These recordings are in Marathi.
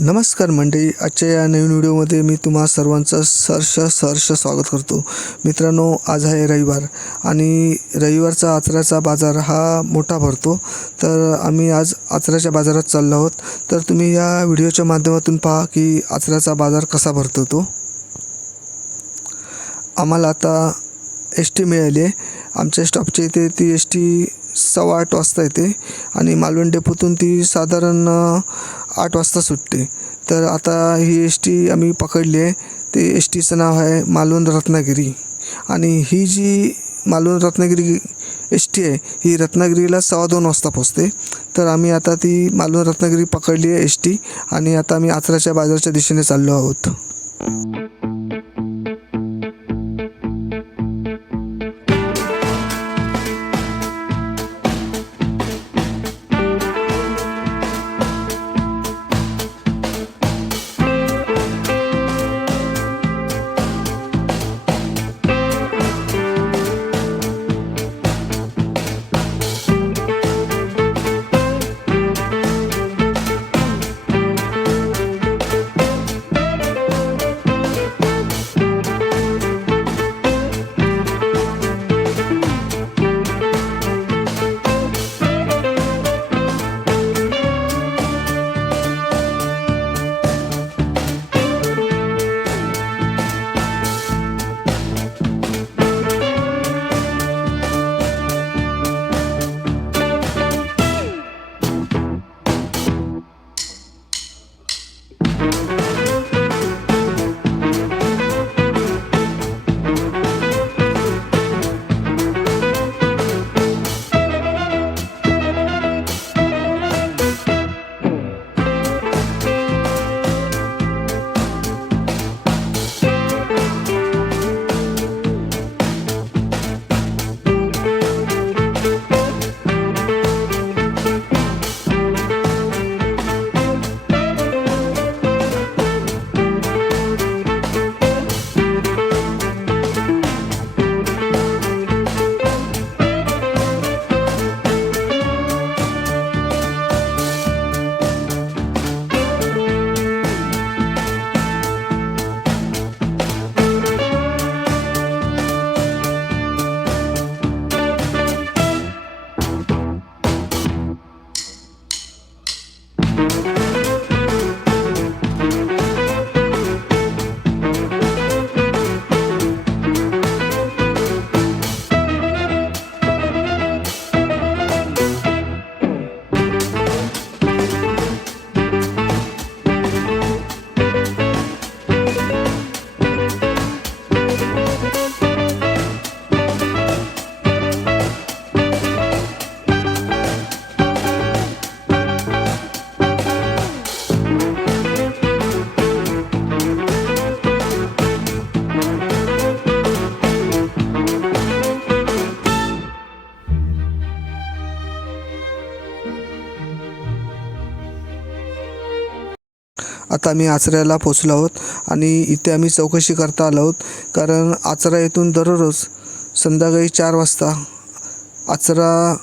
नमस्कार मंडळी, आजच्या या नवीन व्हिडिओमध्ये मी तुम्हा सर्वांचं सहर्ष स्वागत करतो. मित्रांनो, आज आहे रविवार आणि रविवारचा आचऱ्याचा बाजार हा मोठा भरतो. तर आम्ही आज आचऱ्याच्या बाजारात चाललो आहोत. तर तुम्ही या व्हिडिओच्या माध्यमातून पहा की आचऱ्याचा बाजार कसा भरतो तो. आम्हाला आता एस टी मिळाली आहे. आमच्या स्टॉपच्या इथे ती एस टी 8:15 वाजता येते आणि मालवण डेपोतून ती साधारण 8 वाजता सुटते. तर आता ही एस टी आम्ही पकडली आहे. ते एस टीचं नाव आहे मालवण रत्नागिरी आणि ही जी मालवण रत्नागिरी एस टी आहे ही रत्नागिरीला 2:15 वाजता पोचते. तर आम्ही आता ती मालवण रत्नागिरी पकडली आहे एस टी आणि आता आम्ही आचऱ्याच्या बाजाराच्या दिशेने चाललो आहोत. आता आम्ही आचऱ्याला पोचलो आहोत आणि इथे आम्ही चौकशी करता आलो आहोत. कारण आचरा येथून दररोज संध्याकाळी 4 वाजता आचरा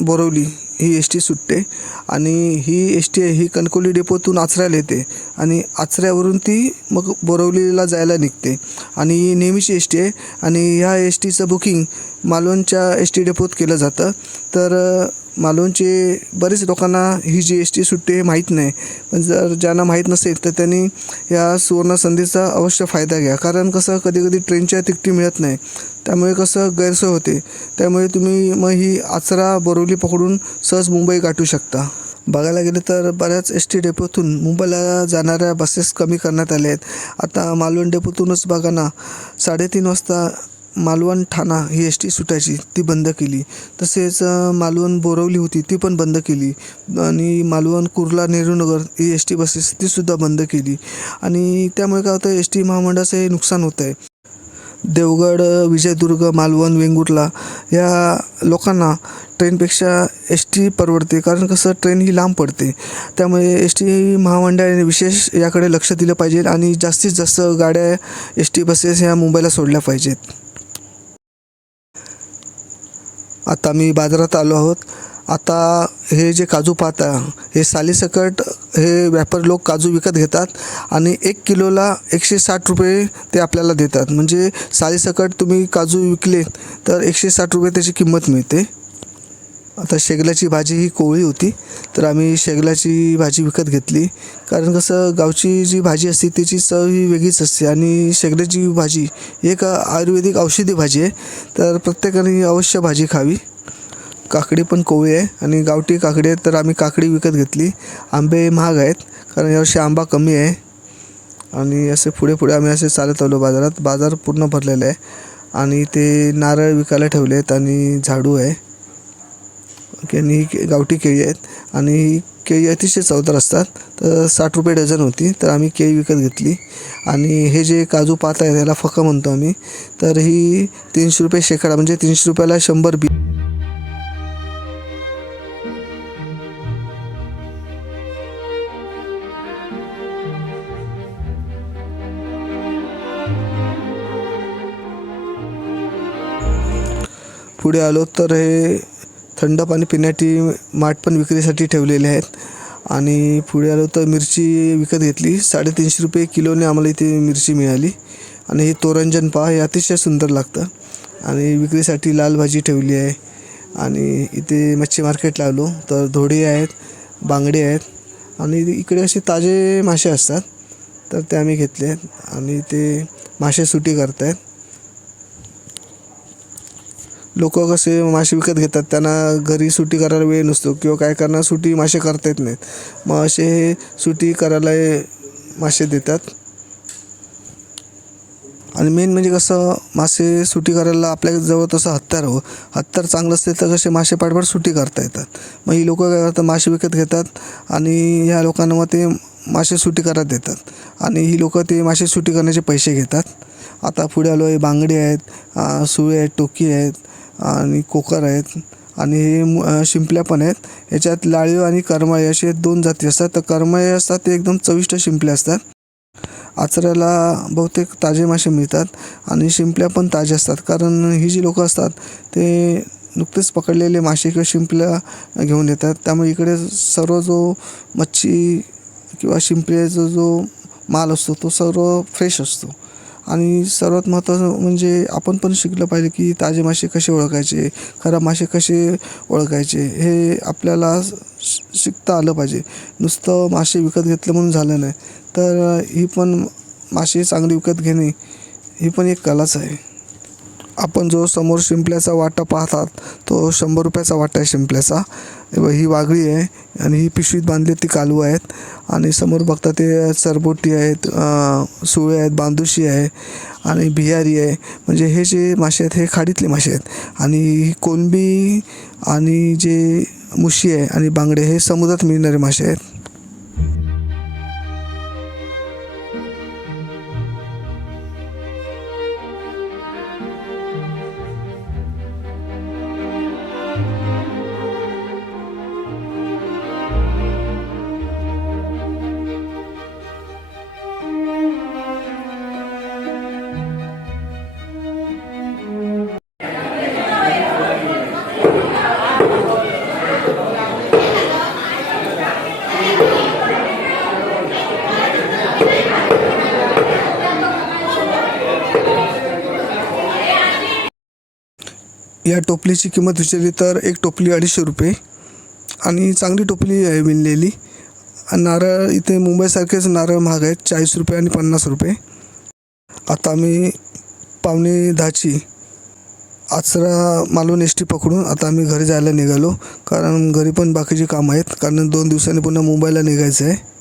बोरवली ही एस टी सुटते आणि ही एस टी ही कणकवली डेपोतून आचऱ्याला येते आणि आचऱ्यावरून ती मग बोरवलीला जायला निघते आणि ही नेहमीची एस टी आहे. आणि ह्या एस टीचं बुकिंग मालवणच्या एस टी डेपोत केलं जातं. तर मालवणचे बरेच लोकांना ही जी एस टी सुटते हे माहीत नाही. पण जर ज्यांना माहीत नसेल तर त्यांनी या सुवर्ण संधीचा अवश्य फायदा घ्या. कारण कसं कधीकधी ट्रेनच्या तिकिटी मिळत नाही, त्यामुळे कसं गैरसोय होते. त्यामुळे तुम्ही मग ही आचरा बोरवली पकडून सहज मुंबई गाठू शकता. बघायला गेलं तर बऱ्याच एस टी डेपोतून मुंबईला जाणाऱ्या बसेस कमी करण्यात आल्या आहेत. आता मालवण डेपोतूनच बघा ना, 3:30 वाजता मालवण ठाणा ही एस टी सुटायची, ती बंद केली. तसेच मालवण बोरवली होती ती पण बंद केली आणि मालवण कुर्ला नेहरूनगर ही एस टी बसेस तीसुद्धा बंद केली. आणि त्यामुळे काय होतं, एस टी महामंडळाचं हे नुकसान होतं आहे. देवगड, विजयदुर्ग, मालवण, वेंगुर्ला या लोकांना ट्रेनपेक्षा एस टी परवडते. कारण कसं ट्रेन ही लांब पडते. त्यामुळे एस टी महामंडळाने विशेष याकडे लक्ष दिलं पाहिजे आणि जास्तीत जास्त गाड्या एस टी बसेस ह्या मुंबईला सोडल्या पाहिजेत. आता मी बाजारात आलो आहोत आता हे जे काजू पाहता हे सालीसकट हे व्यापारी लोक काजू विकत घेतात आणि 1 किलोला 160 रुपये ते आपल्याला देतात. म्हणजे सालीसकट तुम्ही काजू विकले तर 160 रुपये त्याची किंमत मिळते. आता शेगलाची भाजी ही कोवळी होती, तर आम्ही शेगलाची भाजी विकत घेतली. कारण कसं गावची जी भाजी असते त्याची चव ही वेगळीच असते आणि शेगलाची भाजी एक आयुर्वेदिक औषधी भाजी आहे, तर प्रत्येकाने अवश्य भाजी खावी. काकडी पण कोवळी आहे आणि गावठी काकडी आहेत, तर आम्ही काकडी विकत घेतली. आंबे महाग आहेत कारण यावर्षी आंबा कमी आहे. आणि असे पुढे पुढे आम्ही असे चालत आलो बाजारात. बाजार पूर्ण भरलेला आहे आणि ते नारळ विकायला ठेवले आहेत आणि झाडू आहे आणि गावठी केळी आहेत आणि ही केळी अतिशय चवदार असतात. तर 60 रुपये डझन होती, तर आम्ही केळी विकत घेतली. आणि हे जे काजू पात आहे त्याला फकं म्हणतो आम्ही, तर ही 300 रुपये शेकडा, म्हणजे 300 रुपयाला 100 बी. पुढे आलो तर हे थंड पाणी पिण्याची माठ पण विक्रीसाठी ठेवलेले आहेत. आणि पुढे आलो तर मिरची विकत घेतली. 350 रुपये किलोने आम्हाला इथे मिरची मिळाली. आणि हे तोरंजन पहा, हे अतिशय सुंदर लागतं. आणि विक्रीसाठी लाल भाजी ठेवली आहे. आणि इथे मच्छी मार्केटला आलो तर धोडे आहेत, बांगडे आहेत आणि इकडे असे ताजे मासे असतात, तर ते आम्ही घेतले आहेत. आणि ते मासे सुटी करत आहेत. लोक कसे मासे विकत घेतात, त्यांना घरी सुटी करायला वेळ नसतो किंवा काय करणार, सुटी मासे करता येत नाहीत, मग असे हे सुटी करायला मासे देतात. आणि मेन म्हणजे कसं, मासे सुटी करायला आपल्याजवळ तसं हत्यार हवं. हत्यार चांगलं असते तर कसे मासे पाठपाठ सुटी करता येतात. मग ही लोकं काय करतात, मासे विकत घेतात आणि ह्या लोकांना मग ते मासे सुटी करायला देतात आणि ही लोकं ते मासे सुटी करण्याचे पैसे घेतात. आता पुढे आलो, हे बांगडे आहेत, सुळे आहेत, टोकी आहेत आणि कोकर आहेत आणि हे शिंपल्या पण आहेत. याच्यात लाळीव आणि करमाळी असे 2 जाती असतात. तर करमाळी असतात ते एकदम चविष्ट शिंपल्या असतात. आचऱ्याला बहुतेक ताजे मासे मिळतात आणि शिंपल्या पण ताज्या असतात, कारण ही जी लोकं असतात ते नुकतेच पकडलेले मासे किंवा शिंपल्या घेऊन येतात. त्यामुळे इकडे सर्व जो मच्छी किंवा शिंपल्याचा जो माल असतो तो सर्व फ्रेश असतो. आणि सर्वात महत्त्वाचं म्हणजे आपण पण शिकलं पाहिजे की ताजे मासे कसे ओळखायचे, खराब मासे कसे ओळखायचे, हे आपल्याला शिकता आलं पाहिजे. नुसतं मासे विकत घेतलं म्हणून झालं नाही, तर ही पण मासे चांगली विकत घेणे ही पण एक कलाच आहे. आपण जो समोर शिंपल्याचा वाटा पाहतात तो 100 रुपयाचा वाटा आहे शिंपल्याचा. ही वाघळी आहे आणि ही पिशवीत बांधली ती कालवं आहेत. आणि समोर बघता ते चरबोटी आहेत, सुळे आहेत, बांधुशी आहे आणि भियारी आहे. म्हणजे हे जे मासे आहेत हे खाडीतले मासे आहेत. आणि ही कोलंबी आणि जे मुशी आहे आणि बांगडे हे समुद्रात मिळणारे मासे आहेत. या टोपलीची किंमत विचारली तर एक टोपली 250 रुपये आणि चांगली टोपली आहे विणलेली. नारळ इथे मुंबईसारखेच नारळ महाग आहेत, 40 रुपये आणि 50 रुपये. आता आम्ही 9:45 आचरा मालवण एस-टी पकडून आता आम्ही घरी जायला निघालो, कारण घरी पण बाकीची कामं आहेत, कारण 2 दिवसांनी पुन्हा मुंबईला निघायचं आहे.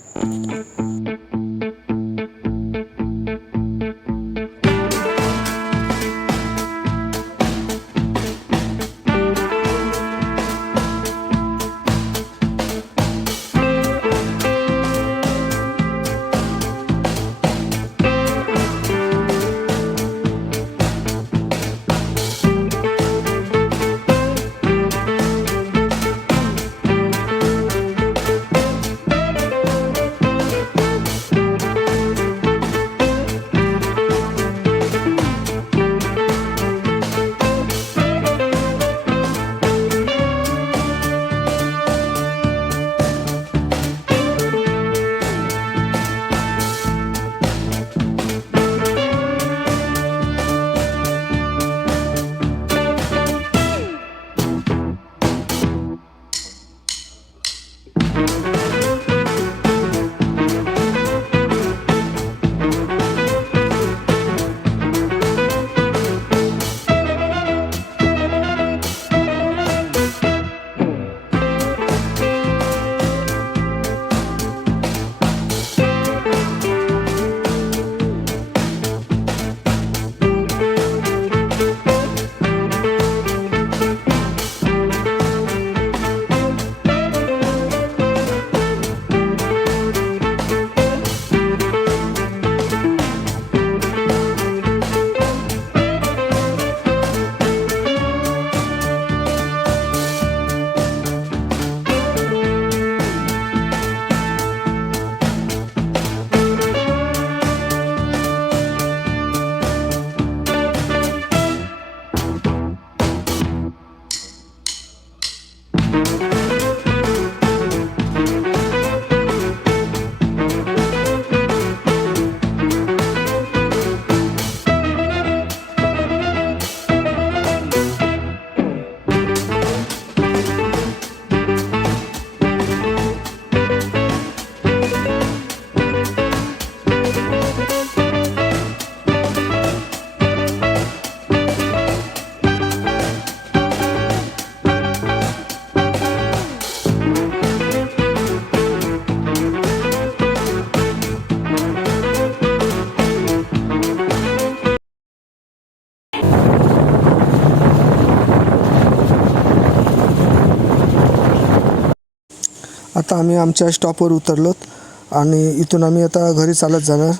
आता आम्ही आमच्या स्टॉपवर उतरलोत आणि इथून आम्ही आता घरी चालत जाणार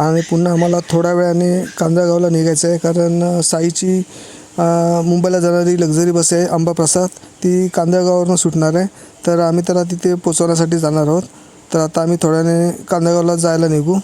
आणि पुन्हा आम्हाला थोड्या वेळाने कांदळगावला निघायचं आहे, कारण साईची मुंबईला जाणारी लक्झरी बस आहे अंबाप्रसाद, ती कांदळगाववरून सुटणार आहे. तर आम्ही त्याला तिथे पोचवण्यासाठी जाणार आहोत. तर आता आम्ही थोड्याने कांदळगावला जायला निघू.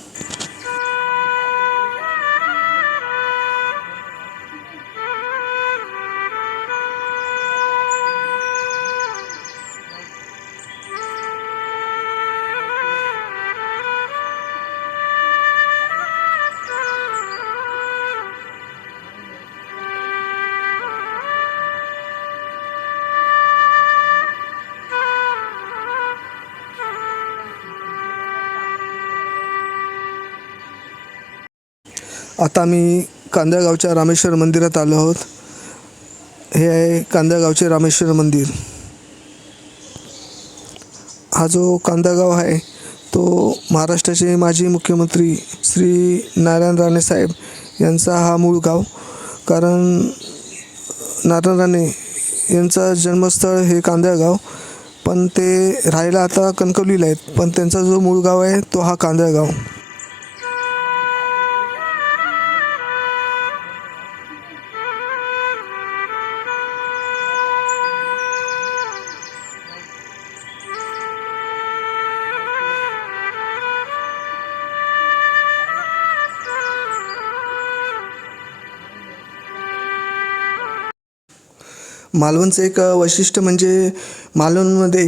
आता आम्ही कांदळगावच्या रामेश्वर मंदिरात आलो आहोत. हे आहे कांदळगावचे रामेश्वर मंदिर. हा जो कांदळगाव आहे तो महाराष्ट्राचे माजी मुख्यमंत्री श्री नारायण राणे साहेब यांचा हा मूळ गाव. कारण नारायण राणे यांचं जन्मस्थळ हे कांदळगाव, पण ते राहायला आता कणकवलीला आहेत, पण त्यांचा जो मूळ गाव आहे तो हा कांदळगाव. मालवणचं एक वैशिष्ट्य म्हणजे मालवणमध्ये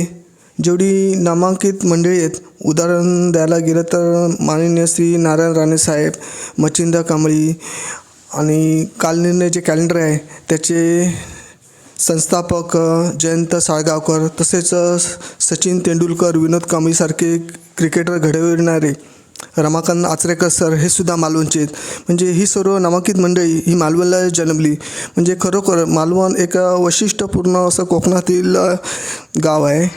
जेवढी नामांकित मंडळी आहेत, उदाहरण द्यायला गेलं तर माननीय श्री नारायण राणे साहेब, मच्छिंद्र कांबळी आणि कालनिर्णय जे कॅलेंडर आहे त्याचे संस्थापक जयंत साळगावकर, तसेच सचिन तेंडुलकर, विनोद कांबळीसारखे क्रिकेटर घडविणारे रमाकांत आचरेकर सर हे सुद्धा मालवणचे आहेत. म्हणजे ही सर्व नामांकित मंडळी ही मालवणला जन्मली. म्हणजे खरोखर मालवण एक वैशिष्ट्यपूर्ण असं कोकणातील गाव आहे.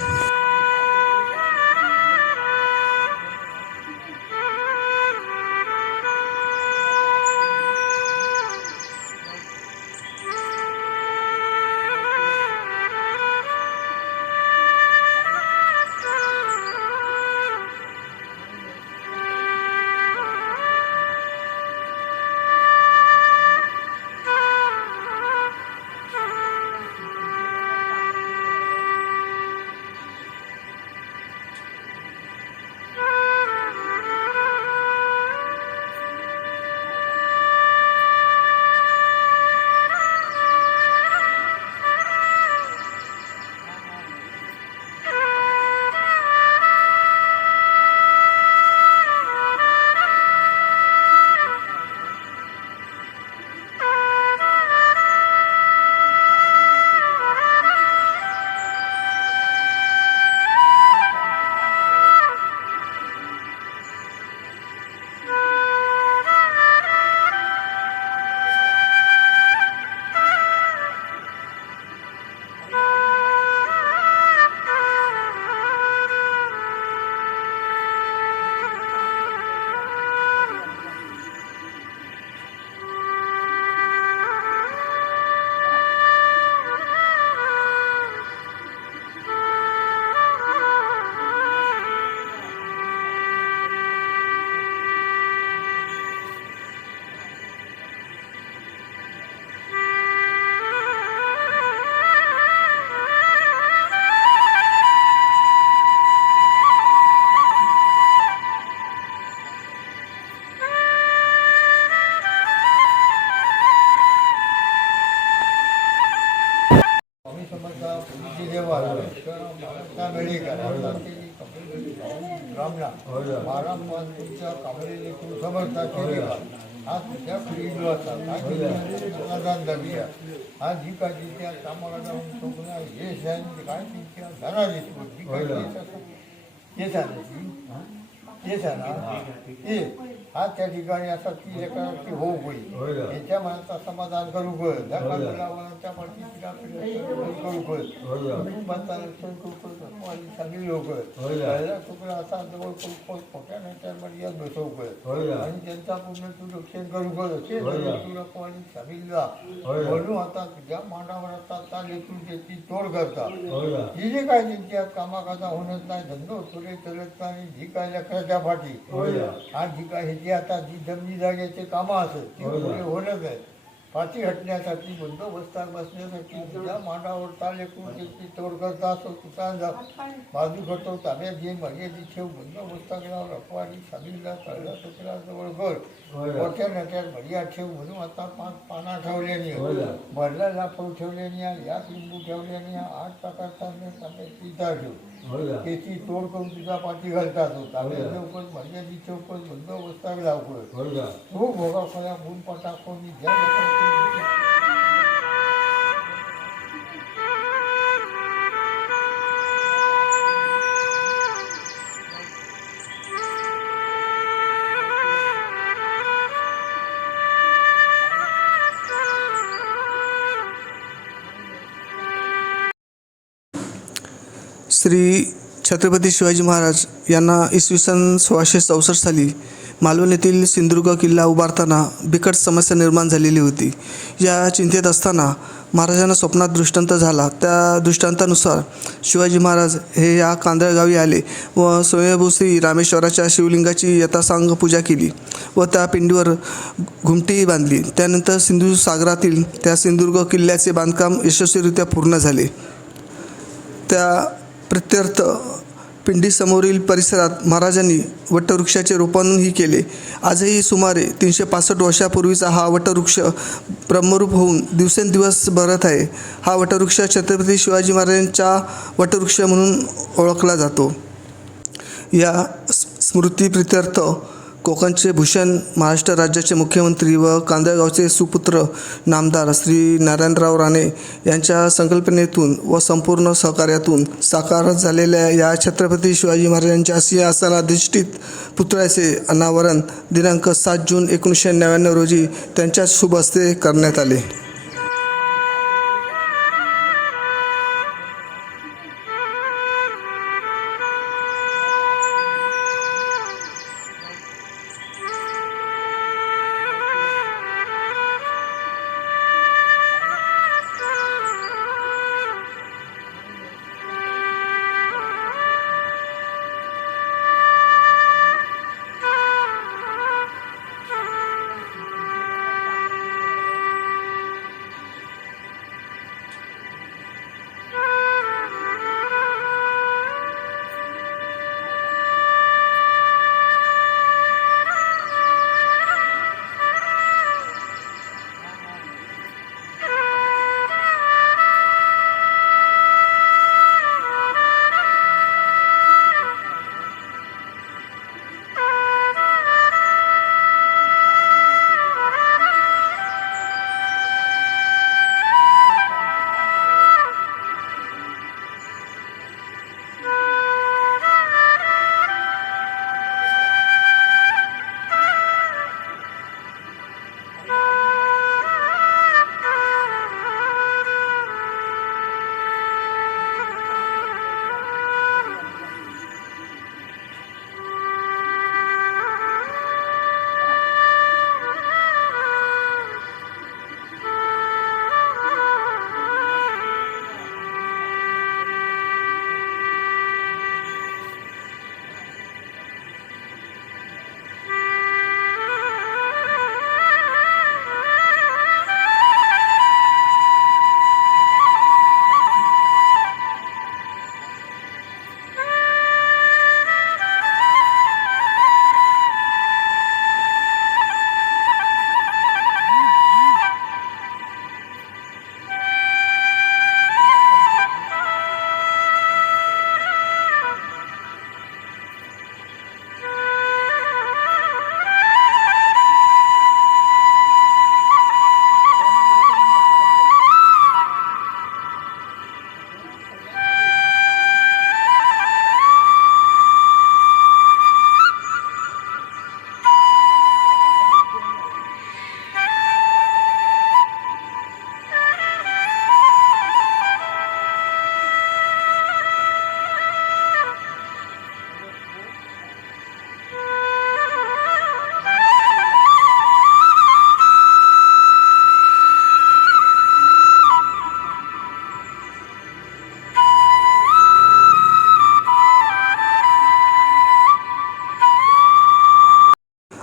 हा त्या ठिकाणी असा ती एकाची हो होईल याच्या मनाचा समाधान करू कर त्या त्या पाठीला करू कर कुटुंबाचा रक्षण करू कर आणि सगळी लोक पहिला तुकडा असा जवळ मोठ्या नेत्या मर्याद बसवू कर आणि त्यांचा पूर्ण तू रक्षण करू कर असे तुला कोणी सांगितला म्हणून आता तुझ्या मांडावर आता लेखून त्याची तोड करता ही जे काय त्यांच्या कामाकरता होणच नाही धंदो तुले चलत नाही जी काय लेकराच्या पाठी आज जी काय ह्याची आता जी जमिनी जागेचे कामं असत ती पुढे होणच आहे पाठी हटण्यासाठी बंदोबस्तात बसण्यासाठी तुझ्या मांडावर ताल लेखून त्याची तोड करता असो तुका बाजू घडतो ताब्यात जे मर्यादित ठेव बंदोबस्ताकडे रखवारी सांगितला कळला तुकडा जवळ कर मोठ्या नेत्यात मर्याद ठेव म्हणून आता 5 पाना ठेवल्याने भरला लाफव ठेवल्याने या लिंबू ठेवल्याने 8 प्रकारचा पिता ठेव त्याची तोड करून तुझ्या पाठी घालतात ताब्यात चौकत मर्यादित चौकत बंदोबस्ताक लावकर तो भोगा फळा गुण पटाकून ज्या श्री छत्रपती शिवाजी महाराज यांना इसवी सन 1664 साली मालवण येथील सिंधुदुर्ग किल्ला उभारताना बिकट समस्या निर्माण झालेली होती. या चिंतेत असताना महाराजांना स्वप्नात दृष्टांत झाला. त्या दृष्टांतानुसार शिवाजी महाराज हे या कांदळगावी आले व स्वयंभू श्री रामेश्वराच्या शिवलिंगाची यथासांग पूजा केली व त्या पिंडीवर घुमटी बांधली. त्यानंतर सिंधू सागरातील त्या सिंधुदुर्ग किल्ल्याचे बांधकाम यशस्वीरित्या पूर्ण झाले. त्या प्रित्यर्थ पिंडीसमोरील परिसरात महाराजांनी वटवृक्षाचे रोपणही केले. आजही सुमारे 365 वर्षापूर्वीचा हा वटवृक्ष ब्रह्मरूप होऊन दिवसेंदिवस बहरत आहे. हा वटवृक्ष छत्रपती शिवाजी महाराजांचा वटवृक्ष म्हणून ओळखला जातो. या स्मृतिप्रित्यर्थ कोकणचे भूषण, महाराष्ट्र राज्याचे मुख्यमंत्री व कांदळगावचे सुपुत्र नामदार श्री नारायणराव राणे यांच्या संकल्पनेतून व संपूर्ण सहकार्यातून साकार झालेल्या या छत्रपती शिवाजी महाराजांच्या सिंहासनाधिष्ठित पुतळ्याचे अनावरण दिनांक 7 जून 1999 रोजी त्यांच्या शुभ हस्ते करण्यात आले.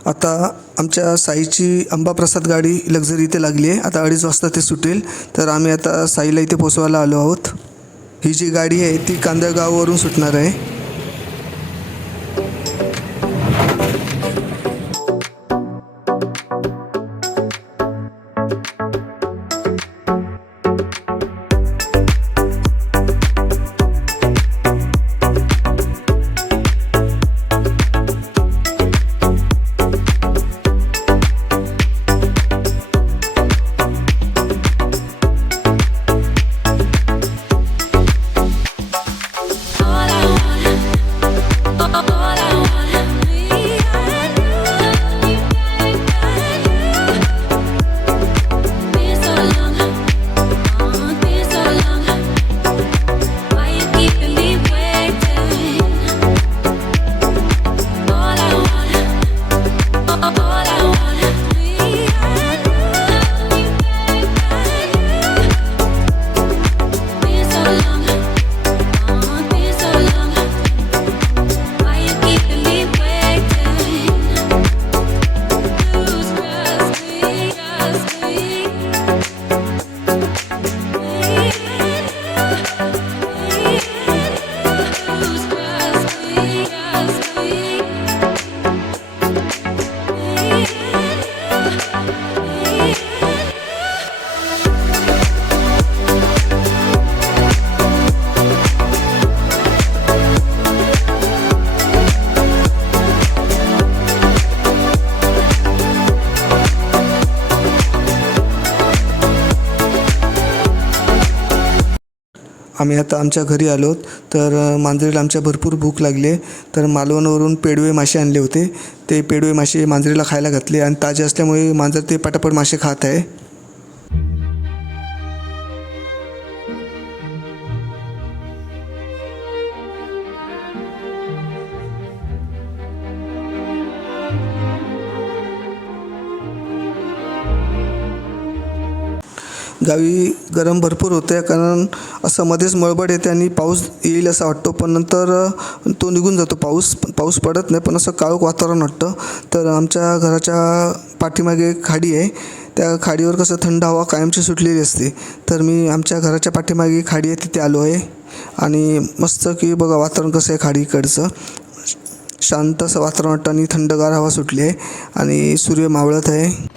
आता आमच्या साईची अंबाप्रसाद गाडी लक्झरी इथे लागली आहे. आता 2:30 वाजता ते सुटेल. तर आम्ही आता साईला इथे पोचवायला आलो आहोत. ही जी गाडी आहे ती कांदळगाववरून सुटणार आहे. आम्ही आता आमच्या घरी आलोत. तर मांजरीला आमच्या भरपूर भूक लागली आहे. तर मालवणवरून पेडवे मासे आणले होते. ते पेडवे मासे मांजरीला खायला घातले आणि ताजे असल्यामुळे मांजर ते पटापट मासे खात आहे. गावी गरम भरपूर होतं आहे, कारण असं मध्येच मळबड येते आणि पाऊस येईल असा वाटतो, पण नंतर तो निघून जातो. पाऊस पडत नाही, पण असं काळोख वातावरण वाटतं. तर आमच्या घराच्या पाठीमागे एक खाडी आहे. त्या खाडीवर कसं थंड हवा कायमची सुटलेली असते. तर मी आमच्या घराच्या पाठीमागे खाडी आहे तिथे आलो आहे आणि मस्त की बघा वातावरण कसं आहे खाडीकडचं. शांत असं वातावरण वाटतं आणि थंडगार हवा सुटली आहे आणि सूर्य मावळत आहे.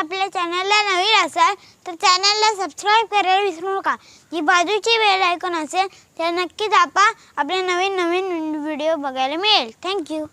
आपल्या चॅनलला नवीन असाल तर चॅनलला सबस्क्राईब करायला विसरू नका. जी बाजूची बेल आयकॉन असेल त्या नक्की दाबा. आपले नवीन नवीन व्हिडिओ बघायला मिळेल. थँक्यू.